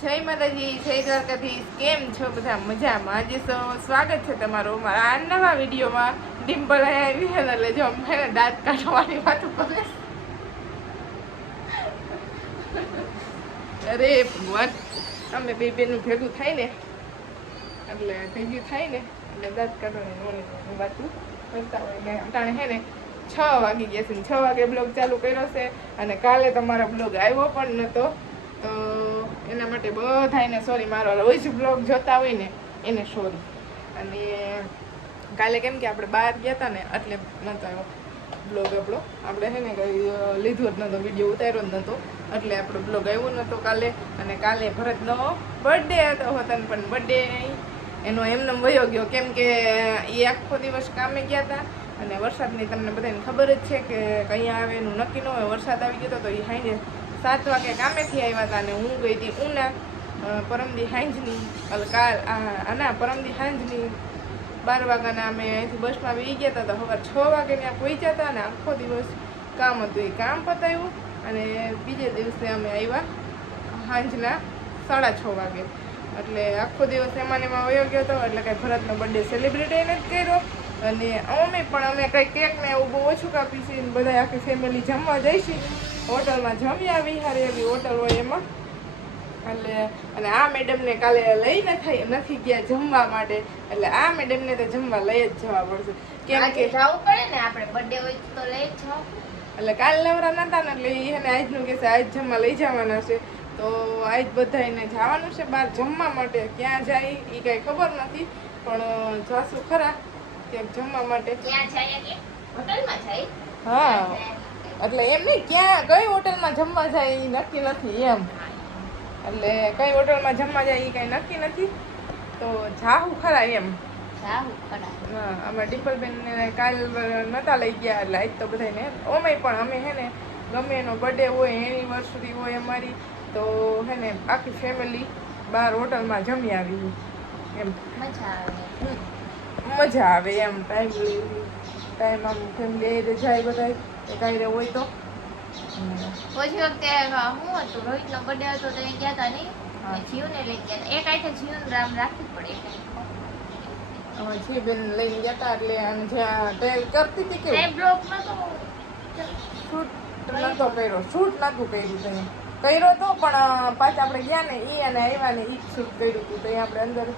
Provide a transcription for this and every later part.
જય માતાજી, જય દ્વારકાધીશ. કેમ છો બધા? મજામાં? આજે સ્વાગત છે તમારું મારા આ નવા વિડીયોમાં. ડિમ્પલ આવી છે એટલે જો અમે દાંત કાઢવાની વાત કરે. અરે ભગવાન, અમે બે બેનું ભેગું થાય ને એટલે ભેગું થાય ને એટલે દાંત કાઢવાની વાત કરતા હોય ને અટાણે હે ને 6 વાગી ગયા છે. 6 વાગે બ્લોગ ચાલુ કર્યો છે અને કાલે તમારો બ્લોગ આવ્યો પણ નહોતો, તો એના માટે બધાને સોરી. મારો રોજ બ્લોગ જોતા હોય ને એને સોરી. અને કાલે કેમ કે આપણે બહાર ગયા હતા ને એટલે નહોતો આવ્યો બ્લોગ આપણો. આપણે છે ને કંઈ લીધો જ નહોતો, વિડીયો ઉતાર્યો જ નહોતો એટલે આપણો બ્લોગ આવ્યો નહોતો કાલે. અને કાલે ભરતનો બર્થડે હતો હોતન, પણ બર્થડે એનો એમને વયો ગયો કેમ કે એ આખો દિવસ કામે ગયા હતા. અને વરસાદની તમને બધાને ખબર જ છે કે કઅહીંયા આવે એનું નક્કી ન હોય. વરસાદ આવી ગયો તો એ સાંજે 7 વાગે કામેથી આવ્યા હતા અને હું ગઈ હતી ઉના પરમદી સાંજની પરમદી સાંજની 12 વાગ્યાના અમે અહીંથી બસમાં વી ગયા હતા. તો સવાર 6 વાગે ત્યાં પહોંચ્યા હતા અને આખો દિવસ કામ હતું, એ કામ પતાવ્યું. અને બીજે દિવસે અમે આવ્યા સાંજના 6:30 વાગે. એટલે આખો દિવસ એમાં વયો ગયો હતો. એટલે કાંઈ ભરતનો બર્થડે સેલિબ્રેટ નથી કર્યો. અને અમે કંઈ કેક ને એવું બહુ ઓછું કાપી છે. બધા આખી ફેમિલી જમવા જઈશું હોટલમાં, જમી આવી સારી એવી હોટલ હોય એમાં. એટલે અને આ મેડમને કાલે લઈ નથી ગયા જમવા માટે, એટલે આ મેડમને તો જમવા લઈ જ જવા પડશે કેમ કે જવું પડે ને, આપણે બર્થડે હોય તો લઈ જ જાવ. એટલે કાલ નવરા નતા ને એટલે એને આજનું કહેશે આજ જમવા લઈ જવાના છે. તો આજ બધાને જવાનું છે બહાર જમવા માટે. ક્યાં જાય એ કાંઈ ખબર નથી, પણ જાશું ખરા ક્યાંક જમવા માટે. ક્યાં જાય કે હોટલમાં જાય? હા, એટલે એમ નહીં ક્યાં કઈ હોટલમાં જમવા જાય એ નક્કી નથી એમ. એટલે કઈ હોટલમાં જમવા જાય એ કાંઈ નક્કી નથી, તો જાહું ખરા એમ. જાહું ખરા. હા, અમે ડિમ્પલબેનને કાલ નહોતા લઈ ગયા એટલે આજ તો બધાને ઓમે પણ અમે હે ને ગમે એનો બર્થડે હોય, એનિવર્સરી હોય અમારી, તો હે ને આખી ફેમિલી બહાર હોટલમાં જમી આવી એમ. મજા આવે. મજા આવે એમ. ટાઈમ આમ ફેમિલી જાય બધા કાંઈ હોય તો. પછી વખતે હું હતું, રોહિતનો બર્થડે હતો તો એ ગયા હતા નહીં, જીવને લઈ ગયા હતા. એક આઈથે જીવન રામ રાખવી પડે. જી બેન લઈને ગયા હતા એટલે જ્યાં તૈયાર કરતી હતી કે બ્લોકમાં તો શૂટ નહોતો કર્યો, શૂટ નહોતું કર્યું. ત્યાં કર્યો તો પણ પાછા આપણે ગયા ને એ અને આવ્યા ને એ જ શૂટ કર્યું હતું. તો આપણે અંદર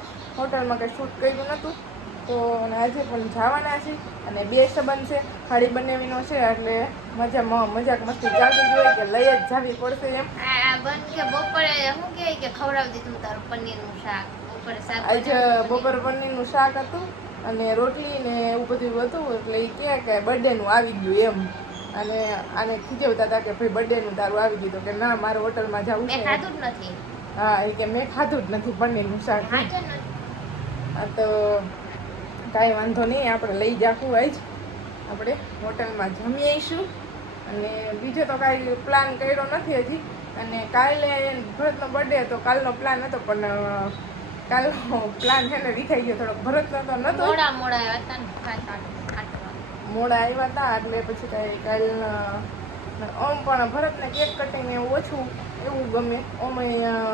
હોટલમાં કંઈ શૂટ કર્યું નહોતું. તો આજે પણ જવાના છે અને બે સંબંધ છે, ખાડી બનાવીનો છે એટલે મજાક મસ્તી ચાલતી જ હોય કે લઈ જ જાવી પડશે એમ. બંધ કે બપોરે શું કહે કે ખવડાવી દીધું તારું પનીરનું શાક. બપોરે શાક આજે બપોરે પનીરનું શાક હતું અને રોટલી ને એવું બધું હતું. એટલે એ કહે કે બર્થડેનું આવી ગયું એમ. અને આને ખીજવતા હતા કે ભાઈ બર્થડેનું તારું આવી ગયું. તો કે ના, મારે હોટલમાં જવું છે. ખાધું જ નથી. હા, એ કે મેં ખાધું જ નથી પનીરનું શાક. તો કાંઈ વાંધો નહીં, આપણે લઈ જાખું આજ આપણે હોટલમાં જમી આવીશું. અને બીજો તો કાંઈ પ્લાન કર્યો નથી હજી. અને કાલે ભરતનો બર્થડે હતો, કાલનો પ્લાન હતો પણ કાલનો પ્લાન છે ને વિખાઈ ગયો થોડોક. ભરતનો તો નહોતો, મોડા આવ્યા હતા એટલે પછી કાંઈ કાલ ઓમ પણ ભરતને કેક કટિંગ એવું ઓછું એવું ગમે. ઓમ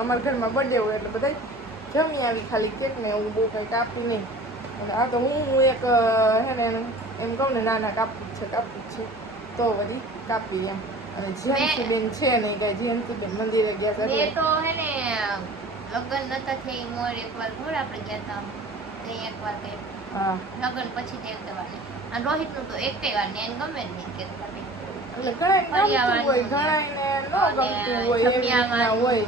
અમારા ઘરમાં બર્થડે હોય એટલે બધા જમી આવી, ખાલી કેક ને એવું બહુ કંઈ કાપી નહીં. અને આ તો હું એક હે ને એમ કહું ને ના કાપવું જ છે તો બધી કાપી એમ. અને જયંતીબેન છે નહીં કાંઈ, જયંતીબેન મંદિરે ગયા મેં તો હે ને લગ્ન નતા થઈ મોર એકવાર ઘોર આપણે ગયા હતા તે એકવાર કઈ. હા, લગ્ન પછી તે એકવાર ને અને રોહિતનું તો એકે વાર ને એને ગમે જ નહીં કેક કાપી. એટલે ઘણાને ગમતું હોય, ઘણાને ન ગમતું હોય, એવી રીતના હોય.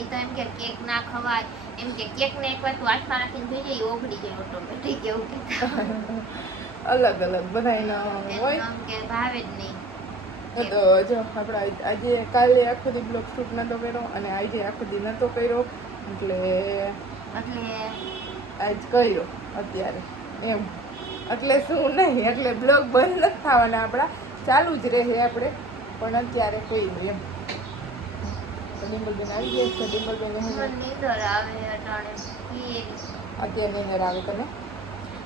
એ તો એમ કે કેક ના ખવાય, એમ કે કેક ને એકવાર તું હાથમાં રાખીને જોઈ જાય ઓગળી જાય ઓટોમેટિક એવું કીધું. અલગ બધાયના હોય કે ભાવે જ નહીં. તો જો આપણે આજે કાલે આખો દી બ્લોગ શૂટ નહોતો કર્યો અને આજે આખો દી નહોતો કર્યો એટલે આજ કર્યો અત્યારે એમ. એટલે શું નહીં, એટલે બ્લોગ બંધ નથી થવાના આપણા, ચાલુ જ રહે આપણે, પણ અત્યારે કોઈ એમ. ડિમ્પલબેન આવી ગયા છે. ડિમ્પલબેન નીંદર આવે અટાણે અત્યારે નીંદર આવે તને?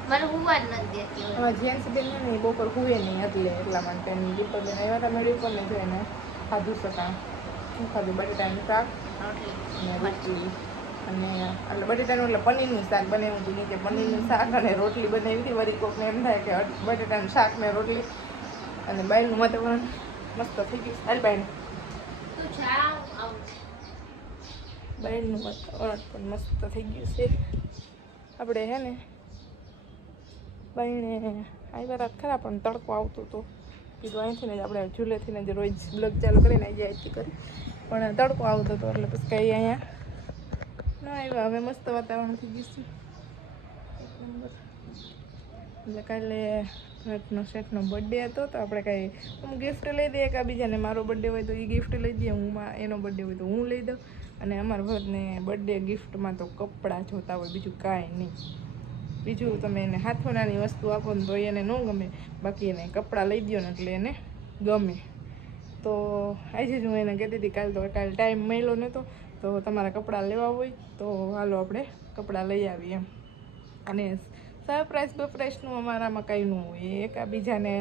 મને હુવા જ નથી દેતી. હા, જેન્ટ્સબેન ને નહીં બપોર હુએ નહીં એટલા માટે ડિમ્પલબેન આવ્યા હતા મેળી પર ને જોઈને ખાધું સકાણ. શું ખાધું? બટેટાનું શાક અને રોટલી અને એટલે બટેટાનું એટલે પનીરનું શાક બનાવ્યું હતું નીચે પનીરનું શાક અને રોટલી બનાવી હતી. વળી કોકને એમ થાય કે બટેટાનું શાક ને રોટલી અને બાયનું વાતાવરણ મસ્ત થઈ ગયું. હાલ બાયનું બાયનું વાતાવરણ પણ મસ્ત થઈ ગયું છે. આપણે હે ને બાયણે આવ્યા રાત ખરા પણ તડકો આવતો હતો. કીધું અહીંથી ને જ આપણે ઝૂલેથી ને જ રોજ બ્લોગ ચાલુ કરીને આવી જાય કરી પણ તડકો આવતો હતો એટલે પછી કંઈ અહીંયા ના આવ્યા. હવે મસ્ત વાતાવરણ થઈ ગયું છે એક નંબર. એટલે કાલે ભરતનો શેઠનો બર્થડે હતો તો આપણે કાંઈ હું ગિફ્ટ લઈ દઈએ એકબીજાને. મારો બર્થડે હોય તો એ ગિફ્ટ લઈ દઈએ, એનો બર્થડે હોય તો હું લઈ દઉં. અને અમારા ભરતને બર્થડે ગિફ્ટમાં તો કપડાં જોતા હોય, બીજું કાંઈ નહીં. બીજું તમે એને હાથોનાની વસ્તુ આપો ને તો એને ન ગમે, બાકી એને કપડાં લઈ દો ને એટલે એને ગમે. તો આજે જ હું એને કહેતી હતી કાલે ટાઈમ મળ્યો નહોતો તો તમારા કપડાં લેવા હોય તો હાલો આપણે કપડાં લઈ આવીએ એમ. અને સરપ્રાઈઝ બપ્રાઈઝનું અમારામાં કંઈ ન હોય, એકબીજાને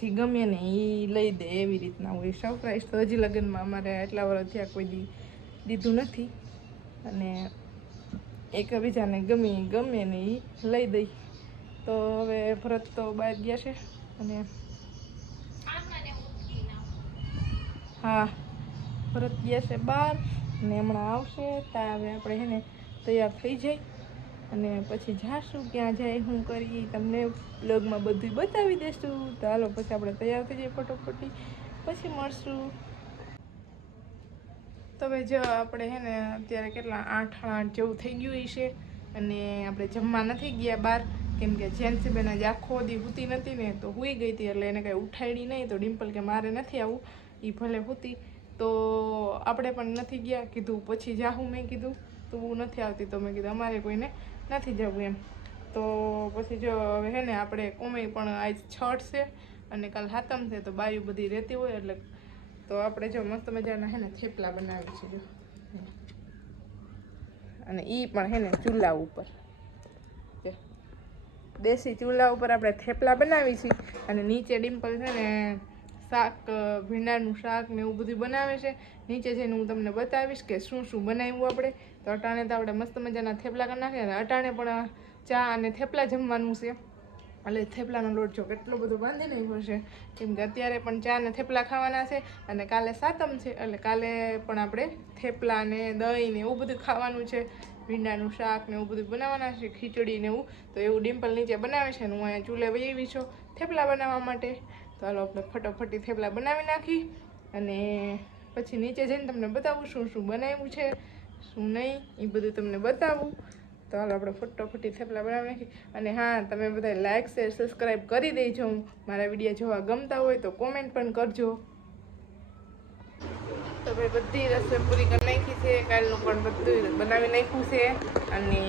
જે ગમે ને એ લઈ દે એવી રીતના હોય. સરપ્રાઈઝ તો હજી લગ્નમાં અમારે એટલા વર્ષ થયા કોઈ દીધું નથી અને એકબીજાને ગમે ને એ લઈ દઈ. તો હવે ભરત તો બહાર ગયા છે અને હા ભરત ગયા છે બહાર ને હમણાં આવશે ત્યાં હવે આપણે હે ને તૈયાર થઈ જાય અને પછી જાશું ક્યાં જાય શું કરીએ તમને બ્લોગમાં બધું બતાવી દઈશું. તો હાલો પછી આપણે તૈયાર થઈ જઈએ ફટોફટી, પછી મળશું. તો હવે જો આપણે હે ને અત્યારે કેટલા 8 જેવું થઈ ગયું છે અને આપણે જમવા નથી ગયા બહાર, કેમ કે જેન્સી બેન આજે આખો દી સૂતી નથી ને તો સૂઈ ગઈ હતી એટલે એને કાંઈ ઉઠાડી નહીં. તો ડિમ્પલ કે મારે નથી આવું, એ ભલે સૂતી તો આપણે પણ નથી ગયા. કીધું પછી જાઉં, મેં કીધું તું નથી આવતી તો મેં કીધું અમારે કોઈને નથી જવું એમ. તો પછી જો હવે હે ને આપણે કોમે પણ આજ છઠ છે અને કાલ હાતમ છે તો બાયું બધી રહેતી હોય એટલે તો આપણે જો મસ્ત મજાના હે ને થેપલા બનાવી છે જો, અને એ પણ હે ને ચૂલા ઉપર, દેશી ચૂલા ઉપર આપણે થેપલા બનાવી છીએ. અને નીચે ડિમ્પલ છે ને શાક, ભીંડાનું શાક ને એવું બધું બનાવે છે. નીચે જઈને હું તમને બતાવીશ કે શું શું બનાવ્યું આપણે. તો અટાણે તો આપણે મસ્ત મજાના થેપલા કરી નાખીએ. અટાણે પણ ચા અને થેપલા જમવાનું છે એટલે થેપલાનો લોટ જો કેટલો બધો બાંધી નાખ્યો છે, કેમ કે અત્યારે પણ ચા ને થેપલા ખાવાના છે અને કાલે સાતમ છે એટલે કાલે પણ આપણે થેપલા ને દહીં ને એવું બધું ખાવાનું છે. ભીંડાનું શાક ને એવું બધું બનાવવાના છે, ખીચડી ને એવું. તો એવું ડિમ્પલ નીચે બનાવે છે ને હું અહીંયા ચૂલે વહી આવી છું થેપલા બનાવવા માટે. તો હાલો આપણે ફટોફટી થેપલા બનાવી નાખી અને પછી નીચે જઈને તમને બતાવું શું શું બનાવ્યું છે શું નહીં એ બધું તમને બતાવું. તો હાલો આપણે ફટોફટી થેપલા બનાવી નાખી. અને હા, તમે બધા લાઇક શેર સબસ્ક્રાઈબ કરી દેજો. મારા વિડીયો જોવા ગમતા હોય તો કોમેન્ટ પણ કરજો. તો ભાઈ બધી રસોઈ પૂરી કરી નાખી છે, કાલનું પણ બધું બનાવી નાખ્યું છે અને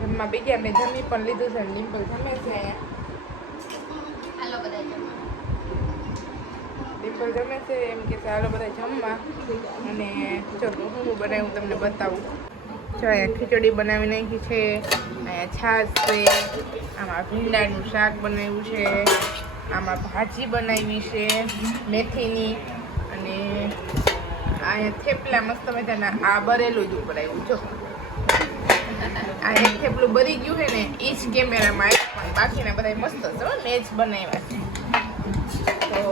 જમવા બી ગયા. મેં જમી પણ લીધું છે અને ડિમ્પલ જમે છે અહીંયા. ડિમ્પલ જમે છે એમ કે હાલો બધા જમવા. અને જો હું બનાવ્યું તમને બતાવું. જો અહીંયા ખીચડી બનાવી નાખી છે, અહીંયા છાશ છે, આમાં ભીંડાનું શાક બનાવ્યું છે, આમાં ભાજી બનાવી છે મેથીની, અને અહીંયા થેપલા મસ્ત મજાના. આ બરેલું જ ઉપર આવ્યું જો, આ એક થેપલું બરી ગયું છે ને એ જ કેમેરામાં આવ્યું, પણ બાકીના બધા મસ્ત છે મેં જ બનાવ્યા છે. તો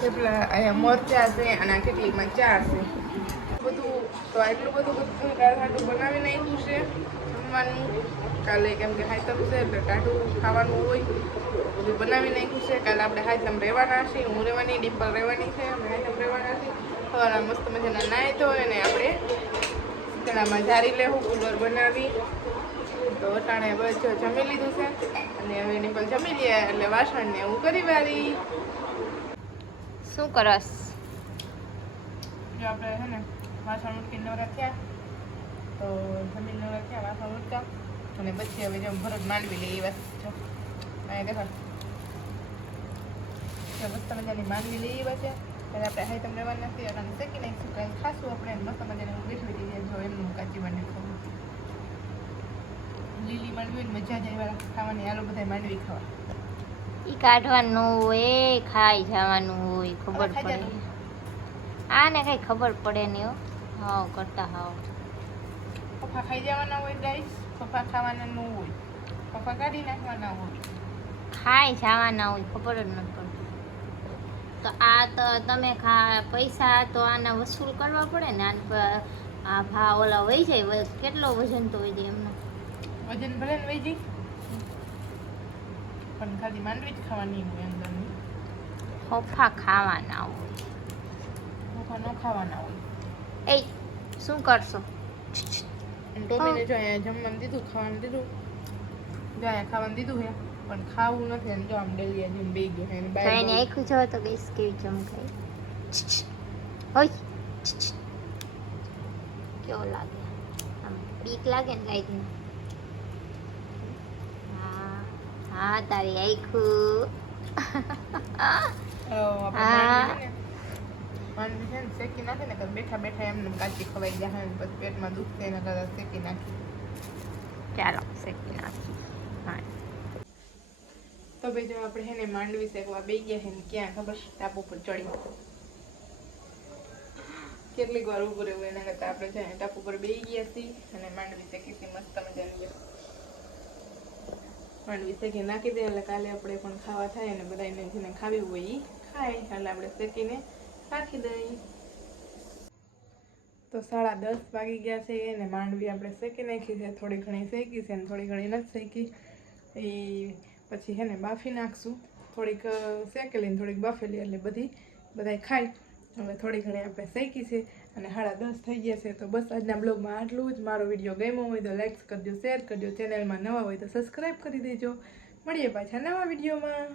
થેપલા અહીંયા મરચાં છે અને આ કેટલીમાં ચા છે બધું. તો આટલું બધું ટાઢું બનાવી નાખ્યું છે જમવાનું કાલે, કેમ કે હાઈતમ છે એટલે ટાઢું ખાવાનું હોય બધું બનાવી નાખ્યું છે. કાલે આપણે હાઈતમ રહેવાના છીએ, હું રહેવાની, ડિમ્પલ રહેવાની છે, અમે હાઈતમ રહેવાના છીએ. સવારમાં મસ્ત મજાના નાહી ધોય અને આપણે ચણામાં જારી લેવું, કુલર બનાવી. તો અટાણે બસ જમી લીધું છે અને હવે ડિમ્પલ જમી લે એટલે વાસણને હું કરી વાળી. શું કરસ? જો આપણે છે ને વાસણ ઉટકીને નવરા થયા તો જમીન નવરા થયા, વાસણ ઉટકા અને પછી હવે જો ભરત માંડવી લઈએ એ વસ્તુ અહીંયા દેખાડ મસ્ત મજાની માંડવી લઈએ એવા છે. ત્યારે આપણે હાઈ તમને રહેવા નથી અને શેકી નાખીશું કાંઈ ખાશું આપણે મસ્ત મજાની હું બેઠી દઈએ. જો એમનું કાચી માંડવી ખાવું, લીલી માંડવી હોય ને મજા જાય વાળા ખાવાની. આલો બધા માંડવી ખાવા, ઈ કાઢવાનું હોય, ખાઈ જવાનું હોય, ખબર પડે. આને કઈ ખબર પડે નહીં હો. હાવ કરતા હાવ પપ્પા ખાઈ જવાના હોય ગાઈસ, પપ્પા ખાવાના ન હોય, પપ્પા કાઢી નાખવાના હોય. ખાઈ જવાના હોય ખબર જ નથી પડતી. તો આ તો તમે પૈસા તો આના વસૂલ કરવા પડે ને. આ ભા ઓલા વહી જાય, કેટલો વજન તો વહી જાય એમનો. વજન ભલે ને વહી જાય, પણ ખાલી માંડવી જ ખાવાની હોય અંદરની. ફોફા ખાવાના હોય. પપ્પા ન ખાવાના હોય. એ શું કરશો? ટોમીને જો અહીંયા જમવાનું દીધું, ખાવાનું દીધું, જો અહીંયા ખાવાનું દીધું હે, પણ ખાવું નથી. અને જો આમ ડેલિયા જેમ બે ગયો હે અને તો બાય એને આખું જો તો કઈશ કેવી ચમકાય. હોય કેવો લાગે, આમ બીક લાગે ને લાઈટ. હા હા તારી આખું માંડવી છે ને શેકી નાખે ને બેઠા બેઠા એમને કાચી ખવાઈ જાય ને પછી પેટમાં દુખશે એના કરતા શેકી નાખી. ચાલો શેકી નાખી. હા તો ભાઈ જો આપણે હે ને માંડવી શેકવા બે ગયા છે ને ક્યાં ખબર ટાપુ પર ચડી કેટલીક વાર ઉભું રહેવું એના કરતા આપણે જાય ટાપુ પર બે ગયા છીએ અને માંડવી શેકી હતી મસ્ત મજાની. માંડવી શેકી નાખી દે એટલે કાલે આપણે પણ ખાવા થાય અને બધાને જેને ખાવી હોય એ ખાય એટલે આપણે શેકીને રાખી દઈએ. તો 10:30 વાગી ગયા છે અને માંડવી આપણે શેકી નાખી છે. થોડી ઘણી શેકી છે અને થોડી ઘણી નથી શેકી. એ પછી હે ને બાફી નાખશું. થોડીક શેકેલી થોડીક બાફેલી એટલે બધાય ખાય. હવે થોડી ઘણી આપણે શેકી છે અને 10:30 થઈ ગયા છે. તો બસ આજના બ્લોગમાં આટલું જ. મારો વિડીયો ગમ્યો હોય તો લાઈક કરજો, શેર કરજો, ચેનલમાં નવા હોય તો સબસ્ક્રાઈબ કરી દેજો. મળીએ પાછા નવા વિડીયોમાં.